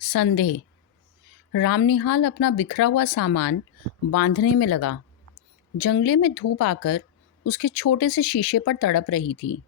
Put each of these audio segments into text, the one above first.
संदेह। रामनिहाल अपना बिखरा हुआ सामान बांधने में लगा। जंगले में धूप आकर उसके छोटे से शीशे पर तड़प रही थी।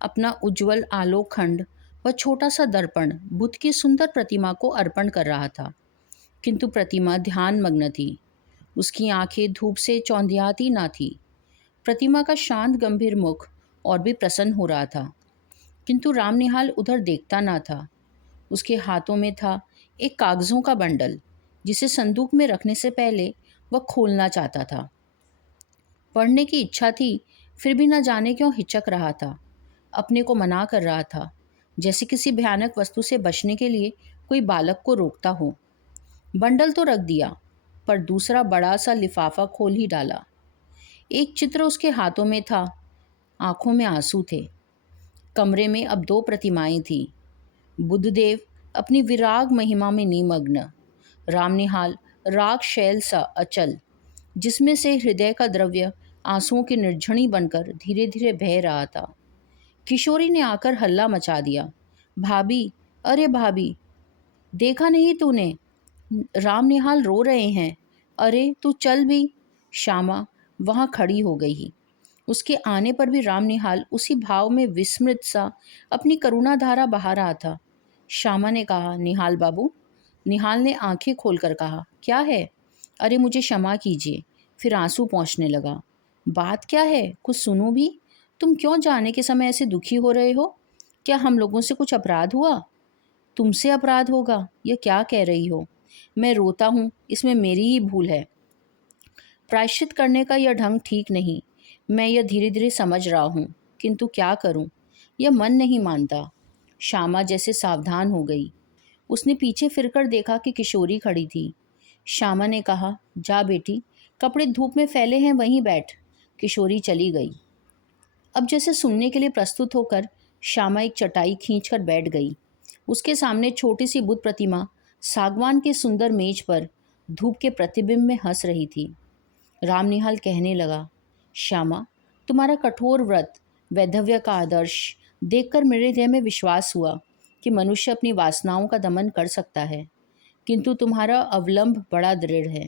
अपना उज्जवल आलोक खंड व छोटा सा दर्पण बुद्ध की सुंदर प्रतिमा को अर्पण कर रहा था, किंतु प्रतिमा ध्यान मग्न थी। उसकी आंखें धूप से चौंधियाती ना थी। प्रतिमा का शांत गंभीर मुख और भी प्रसन्न हो रहा था, किंतु रामनिहाल उधर देखता ना था। उसके हाथों में था एक कागजों का बंडल, जिसे संदूक में रखने से पहले वह खोलना चाहता था। पढ़ने की इच्छा थी, फिर भी न जाने क्यों हिचक रहा था। अपने को मना कर रहा था, जैसे किसी भयानक वस्तु से बचने के लिए कोई बालक को रोकता हो। बंडल तो रख दिया, पर दूसरा बड़ा सा लिफाफा खोल ही डाला। एक चित्र उसके हाथों में था। आंखों में आंसू थे। कमरे में अब दो प्रतिमाएं थीं। बुद्धदेव अपनी विराग महिमा में निमग्न, रामनिहाल राग शैल सा अचल, जिसमें से हृदय का द्रव्य आंसुओं की निर्झणी बनकर धीरे धीरे बह रहा था। किशोरी ने आकर हल्ला मचा दिया। भाभी, अरे भाभी, देखा नहीं तूने? रामनिहाल रो रहे हैं। अरे तू चल भी। श्यामा वहाँ खड़ी हो गई। उसके आने पर भी रामनिहाल उसी भाव में विस्मृत सा अपनी करुणा धारा बहा रहा था। श्यामा ने कहा, निहाल बाबू। निहाल ने आंखें खोलकर कहा, क्या है? अरे मुझे क्षमा कीजिए। फिर आंसू पहुँचने लगा। बात क्या है? कुछ सुनूं भी। तुम क्यों जाने के समय ऐसे दुखी हो रहे हो? क्या हम लोगों से कुछ अपराध हुआ? तुमसे अपराध होगा? यह क्या कह रही हो? मैं रोता हूँ, इसमें मेरी ही भूल है। प्रायश्चित करने का यह ढंग ठीक नहीं। मैं यह धीरे धीरे समझ रहा हूँ, किंतु क्या करूँ? यह मन नहीं मानता। श्यामा जैसे सावधान हो गई। उसने पीछे फिरकर देखा कि किशोरी खड़ी थी। श्यामा ने कहा, जा बेटी, कपड़े धूप में फैले हैं, वहीं बैठ। किशोरी चली गई। अब जैसे सुनने के लिए प्रस्तुत होकर श्यामा एक चटाई खींचकर बैठ गई। उसके सामने छोटी सी बुद्ध प्रतिमा सागवान के सुंदर मेज पर धूप के प्रतिबिंब में हंस रही थी। रामनिहाल कहने लगा, श्यामा, तुम्हारा कठोर व्रत, वैधव्य का आदर्श देखकर मेरे हृदय में विश्वास हुआ कि मनुष्य अपनी वासनाओं का दमन कर सकता है, किंतु तुम्हारा अवलंब बड़ा दृढ़ है।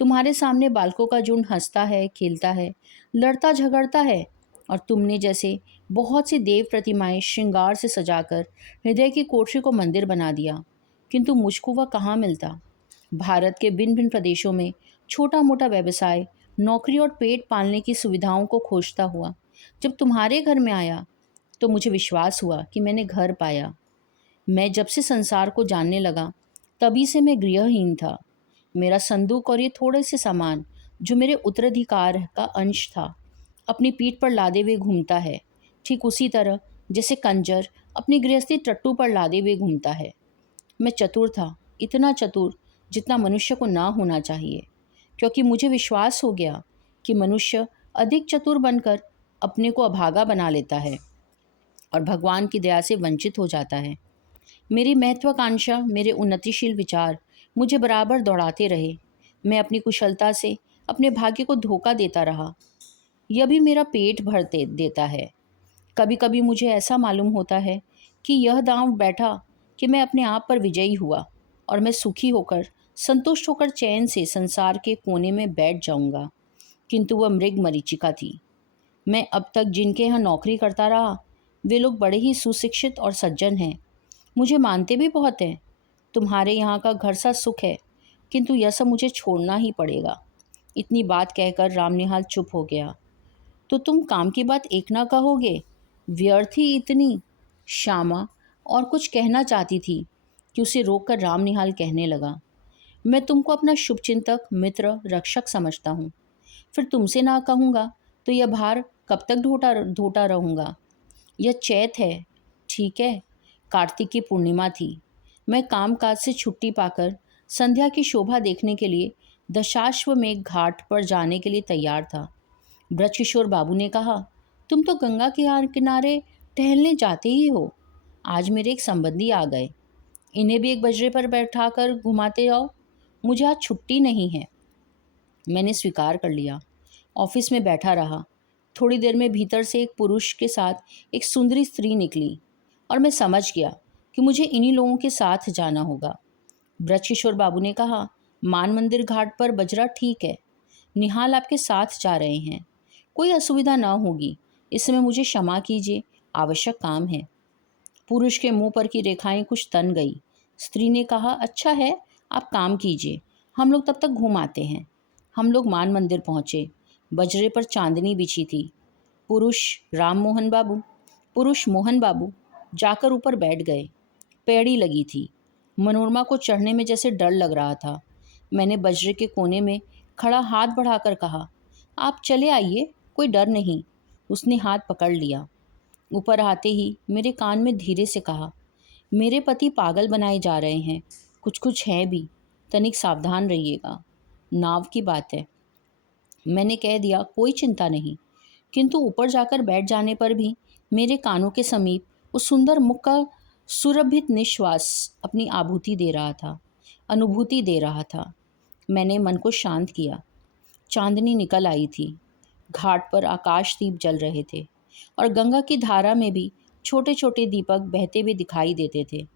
तुम्हारे सामने बालकों का झुंड हंसता है, खेलता है, लड़ता झगड़ता है, और तुमने जैसे बहुत सी देव प्रतिमाएं श्रृंगार से सजाकर हृदय की कोठरी को मंदिर बना दिया, किंतु मुझको वह कहाँ मिलता। भारत के भिन्न भिन्न प्रदेशों में छोटा मोटा व्यवसाय, नौकरी और पेट पालने की सुविधाओं को खोजता हुआ जब तुम्हारे घर में आया, तो मुझे विश्वास हुआ कि मैंने घर पाया। मैं जब से संसार को जानने लगा, तभी से मैं गृहहीन था। मेरा संदूक और ये थोड़े से सामान, जो मेरे उत्तराधिकार का अंश था, अपनी पीठ पर लादे हुए घूमता है, ठीक उसी तरह जैसे कंजर अपनी गृहस्थी टट्टू पर लादे हुए घूमता है। मैं चतुर था, इतना चतुर जितना मनुष्य को ना होना चाहिए, क्योंकि मुझे विश्वास हो गया कि मनुष्य अधिक चतुर बनकर अपने को अभागा बना लेता है और भगवान की दया से वंचित हो जाता है। मेरी महत्वाकांक्षा, मेरे उन्नतिशील विचार मुझे बराबर दौड़ाते रहे। मैं अपनी कुशलता से अपने भाग्य को धोखा देता रहा। यह भी मेरा पेट भरते देता है। कभी कभी मुझे ऐसा मालूम होता है कि यह दांव बैठा कि मैं अपने आप पर विजयी हुआ और मैं सुखी होकर, संतुष्ट होकर चैन से संसार के कोने में बैठ जाऊंगा। किंतु वह मृग मरीचिका थी। मैं अब तक जिनके यहाँ नौकरी करता रहा, वे लोग बड़े ही सुशिक्षित और सज्जन हैं। मुझे मानते भी बहुत हैं। तुम्हारे यहाँ का घर सा सुख है, किंतु यह सब मुझे छोड़ना ही पड़ेगा। इतनी बात कहकर रामनिहाल चुप हो गया। तो तुम काम की बात एक ना कहोगे? व्यर्थ ही इतनी। श्यामा और कुछ कहना चाहती थी कि उसे रोककर रामनिहाल कहने लगा, मैं तुमको अपना शुभचिंतक, मित्र, रक्षक समझता हूँ। फिर तुमसे ना कहूँगा तो यह भार कब तक ढोता रहूँगा। यह चैत है, ठीक है। कार्तिक की पूर्णिमा थी। मैं कामकाज से छुट्टी पाकर संध्या की शोभा देखने के लिए दशाश्वमेध घाट पर जाने के लिए तैयार था। ब्रजकिशोर बाबू ने कहा, तुम तो गंगा के किनारे टहलने जाते ही हो। आज मेरे एक संबंधी आ गए, इन्हें भी एक बजरे पर बैठाकर घुमाते जाओ। मुझे आज छुट्टी नहीं है। मैंने स्वीकार कर लिया। ऑफिस में बैठा रहा। थोड़ी देर में भीतर से एक पुरुष के साथ एक सुंदरी स्त्री निकली और मैं समझ गया कि मुझे इन्हीं लोगों के साथ जाना होगा। ब्रजकिशोर बाबू ने कहा, मान मंदिर घाट पर बजरा ठीक है। निहाल आपके साथ जा रहे हैं। कोई असुविधा न होगी। इस समय मुझे क्षमा कीजिए, आवश्यक काम है। पुरुष के मुंह पर की रेखाएं कुछ तन गई। स्त्री ने कहा, अच्छा है, आप काम कीजिए, हम लोग तब तक घूम आते हैं। हम लोग मान मंदिर पहुंचे। बजरे पर चांदनी बिछी थी। पुरुष मोहन बाबू जाकर ऊपर बैठ गए। पैड़ी लगी थी। मनोरमा को चढ़ने में जैसे डर लग रहा था। मैंने बजरे के कोने में खड़ा हाथ बढ़ाकर कहा, आप चले आइए, कोई डर नहीं। उसने हाथ पकड़ लिया। ऊपर आते ही मेरे कान में धीरे से कहा, मेरे पति पागल बनाए जा रहे हैं, कुछ कुछ है भी, तनिक सावधान रहिएगा। नाव की बात है। मैंने कह दिया, कोई चिंता नहीं। किंतु ऊपर जाकर बैठ जाने पर भी मेरे कानों के समीप उस सुंदर मुख का सुरभित निश्वास अपनी अनुभूति दे रहा था। मैंने मन को शांत किया। चांदनी निकल आई थी। घाट पर आकाश दीप जल रहे थे और गंगा की धारा में भी छोटे छोटे दीपक बहते हुए दिखाई देते थे।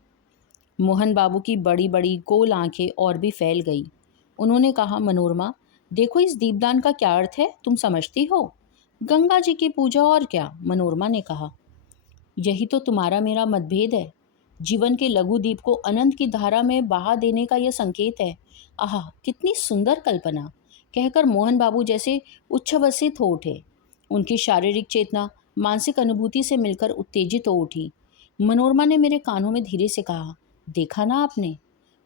मोहन बाबू की बड़ी बड़ी गोल आंखें और भी फैल गई। उन्होंने कहा, मनोरमा, देखो इस दीपदान का क्या अर्थ है, तुम समझती हो? गंगा जी की पूजा, और क्या। मनोरमा ने कहा, यही तो तुम्हारा मेरा मतभेद है। जीवन के लघु दीप को अनंत की धारा में बहा देने का यह संकेत है। आह, कितनी सुंदर कल्पना, कहकर मोहन बाबू जैसे उच्छ्वसित हो उठे। उनकी शारीरिक चेतना मानसिक अनुभूति से मिलकर उत्तेजित हो उठी। मनोरमा ने मेरे कानों में धीरे से कहा, देखा ना आपने?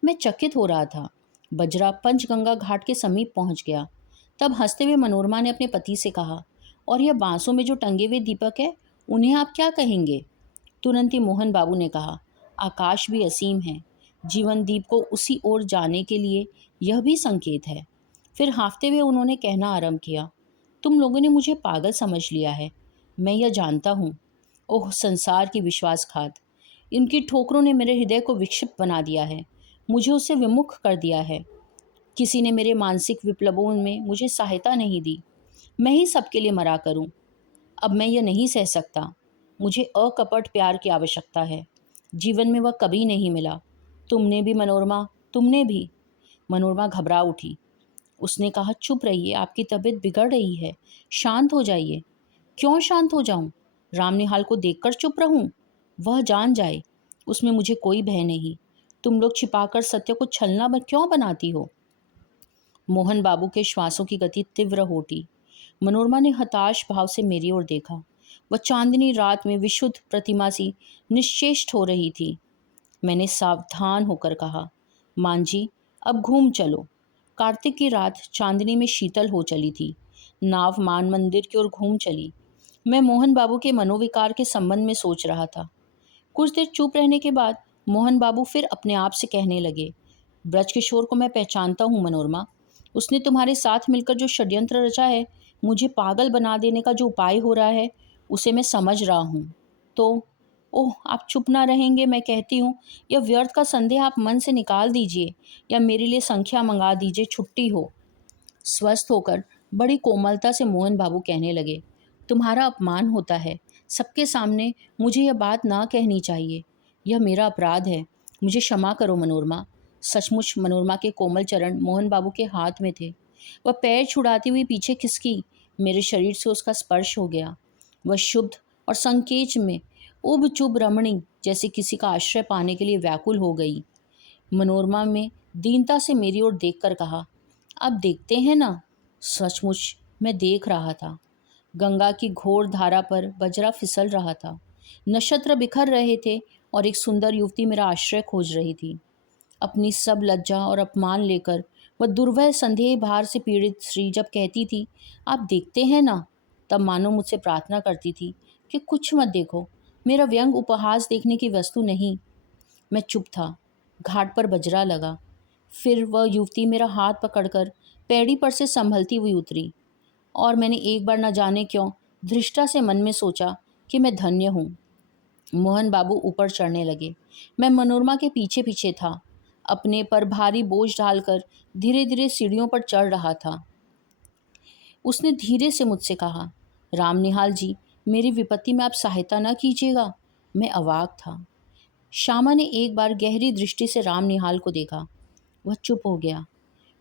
मैं चकित हो रहा था। बजरा पंचगंगा घाट के समीप पहुंच गया। तब हंसते हुए मनोरमा ने अपने पति से कहा, और यह बांसों में जो टंगे हुए दीपक है, उन्हें आप क्या कहेंगे? तुरंत ही मोहन बाबू ने कहा, आकाश भी असीम है। जीवन दीप को उसी ओर जाने के लिए यह भी संकेत है। फिर हाँफते हुए उन्होंने कहना आरंभ किया, तुम लोगों ने मुझे पागल समझ लिया है, मैं यह जानता हूँ। ओह संसार की विश्वासघात! इनकी ठोकरों ने मेरे हृदय को विक्षिप्त बना दिया है, मुझे उससे विमुख कर दिया है। किसी ने मेरे मानसिक विप्लवों में मुझे सहायता नहीं दी। मैं ही सबके लिए मरा करूं। अब मैं यह नहीं सह सकता। मुझे अकपट प्यार की आवश्यकता है। जीवन में वह कभी नहीं मिला। तुमने भी मनोरमा, तुमने भी। मनोरमा घबरा उठी। उसने कहा, चुप रहिए, आपकी तबीयत बिगड़ रही है, शांत हो जाइए। क्यों शांत हो जाऊं? रामनिहाल को देखकर चुप रहूं? वह जान जाए, उसमें मुझे कोई भय नहीं। तुम लोग छिपाकर सत्य को छलना क्यों बनाती हो? मोहन बाबू के श्वासों की गति तीव्र हो उठी। मनोरमा ने हताश भाव से मेरी ओर देखा। वह चांदनी रात में विशुद्ध प्रतिमा सी निश्चेष्ट हो रही थी। मैंने सावधान होकर कहा, मान जी, अब घूम चलो। कार्तिक की रात चांदनी में शीतल हो चली थी। नाव मान मंदिर की ओर घूम चली। मैं मोहन बाबू के मनोविकार के संबंध में सोच रहा था। कुछ देर चुप रहने के बाद मोहन बाबू फिर अपने आप से कहने लगे, ब्रजकिशोर को मैं पहचानता हूँ मनोरमा। उसने तुम्हारे साथ मिलकर जो षड्यंत्र रचा है, मुझे पागल बना देने का जो उपाय हो रहा है, उसे मैं समझ रहा हूँ। तो ओह, आप चुप ना रहेंगे? मैं कहती हूँ, यह व्यर्थ का संदेह आप मन से निकाल दीजिए, या मेरे लिए संख्या मंगा दीजिए, छुट्टी हो। स्वस्थ होकर बड़ी कोमलता से मोहन बाबू कहने लगे, तुम्हारा अपमान होता है। सबके सामने मुझे यह बात ना कहनी चाहिए। यह मेरा अपराध है। मुझे क्षमा करो मनोरमा। सचमुच मनोरमा के कोमल चरण मोहन बाबू के हाथ में थे। वह पैर छुड़ाती हुई पीछे खिसकी। मेरे शरीर से उसका स्पर्श हो गया। वह शुद्ध और संकेच में उब चुब रमणी जैसे किसी का आश्रय पाने के लिए व्याकुल हो गई। मनोरमा में दीनता से मेरी ओर देखकर कहा, अब देखते हैं ना? सचमुच मैं देख रहा था। गंगा की घोर धारा पर बजरा फिसल रहा था। नक्षत्र बिखर रहे थे और एक सुंदर युवती मेरा आश्रय खोज रही थी। अपनी सब लज्जा और अपमान लेकर वह दुर्वह संदेह भार से पीड़ित स्त्री जब कहती थी, आप देखते हैं ना, तब मानो मुझसे प्रार्थना करती थी कि कुछ मत देखो, मेरा व्यंग उपहास देखने की वस्तु नहीं। मैं चुप था। घाट पर बजरा लगा। फिर वह युवती मेरा हाथ पकड़कर पैड़ी पर से संभलती हुई उतरी, और मैंने एक बार न जाने क्यों धृष्टा से मन में सोचा कि मैं धन्य हूँ। मोहन बाबू ऊपर चढ़ने लगे। मैं मनोरमा के पीछे पीछे था, अपने पर भारी बोझ डालकर धीरे धीरे सीढ़ियों पर चढ़ रहा था। उसने धीरे से मुझसे कहा, रामनिहाल जी, मेरी विपत्ति में आप सहायता न कीजिएगा। मैं अवाक था। श्यामा ने एक बार गहरी दृष्टि से रामनिहाल को देखा। वह चुप हो गया।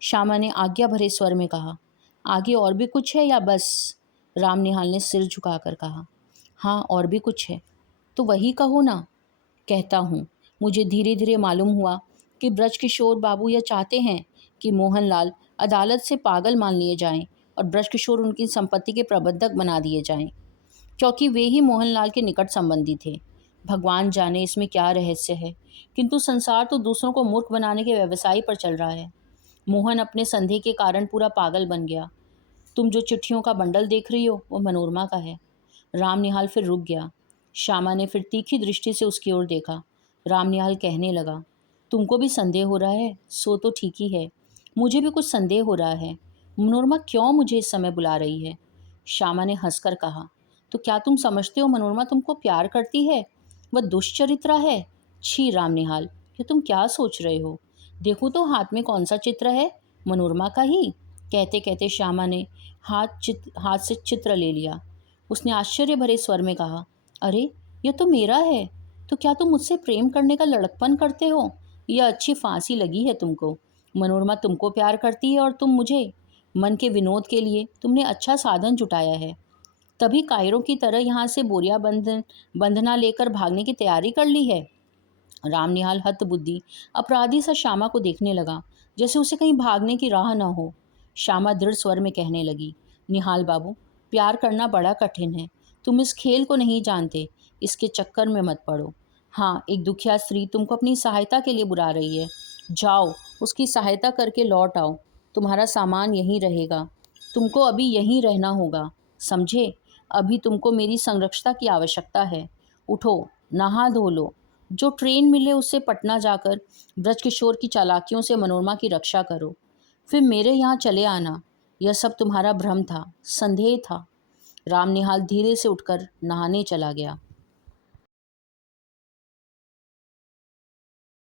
श्यामा ने आज्ञा भरे स्वर में कहा, आगे और भी कुछ है या बस? राम निहाल ने सिर झुकाकर कहा, हाँ और भी कुछ है। तो वही कहो ना। कहता हूँ। मुझे धीरे धीरे मालूम हुआ कि ब्रजकिशोर बाबू यह चाहते हैं कि मोहनलाल अदालत से पागल मान लिए जाएं और ब्रजकिशोर उनकी संपत्ति के प्रबंधक बना दिए जाएं, क्योंकि वे ही मोहनलाल के निकट संबंधी थे। भगवान जाने इसमें क्या रहस्य है, किंतु संसार तो दूसरों को मूर्ख बनाने के व्यवसाय पर चल रहा है। मोहन अपने संदेह के कारण पूरा पागल बन गया। तुम जो चिट्ठियों का बंडल देख रही हो वो मनोरमा का है। राम निहाल फिर रुक गया। श्यामा ने फिर तीखी दृष्टि से उसकी ओर देखा। राम निहाल कहने लगा, तुमको भी संदेह हो रहा है, सो तो ठीक ही है। मुझे भी कुछ संदेह हो रहा है। मनोरमा क्यों मुझे इस समय बुला रही है? श्यामा ने हंसकर कहा, तो क्या तुम समझते हो मनोरमा तुमको प्यार करती है? वह दुष्चरित्रा है। छी राम निहाल, ये तुम क्या सोच रहे हो? देखो तो हाथ में कौन सा चित्र है, मनोरमा का ही। कहते कहते श्यामा ने हाथ से चित्र ले लिया। उसने आश्चर्य भरे स्वर में कहा, अरे यह तो मेरा है। तो क्या तुम मुझसे प्रेम करने का लड़कपन करते हो? यह अच्छी फांसी लगी है तुमको। मनोरमा तुमको प्यार करती है और तुम मुझे। मन के विनोद के लिए तुमने अच्छा साधन जुटाया है, तभी कायरों की तरह यहाँ से बोरिया बंधना लेकर भागने की तैयारी कर ली है। राम निहाल हतबुद्धि अपराधी सा श्यामा को देखने लगा, जैसे उसे कहीं भागने की राह न हो। श्यामा दृढ़ स्वर में कहने लगी, निहाल बाबू, प्यार करना बड़ा कठिन है। तुम इस खेल को नहीं जानते, इसके चक्कर में मत पड़ो। हाँ, एक दुखिया स्त्री तुमको अपनी सहायता के लिए बुला रही है। जाओ, उसकी सहायता करके लौट आओ। तुम्हारा सामान यहीं रहेगा। तुमको अभी यहीं रहना होगा, समझे? अभी तुमको मेरी संरक्षता की आवश्यकता है। उठो, नहा धो लो। जो ट्रेन मिले उससे पटना जाकर ब्रजकिशोर की चालाकियों से मनोरमा की रक्षा करो। फिर मेरे यहाँ चले आना। यह सब तुम्हारा भ्रम था, संदेह था। राम निहाल धीरे से उठकर नहाने चला गया।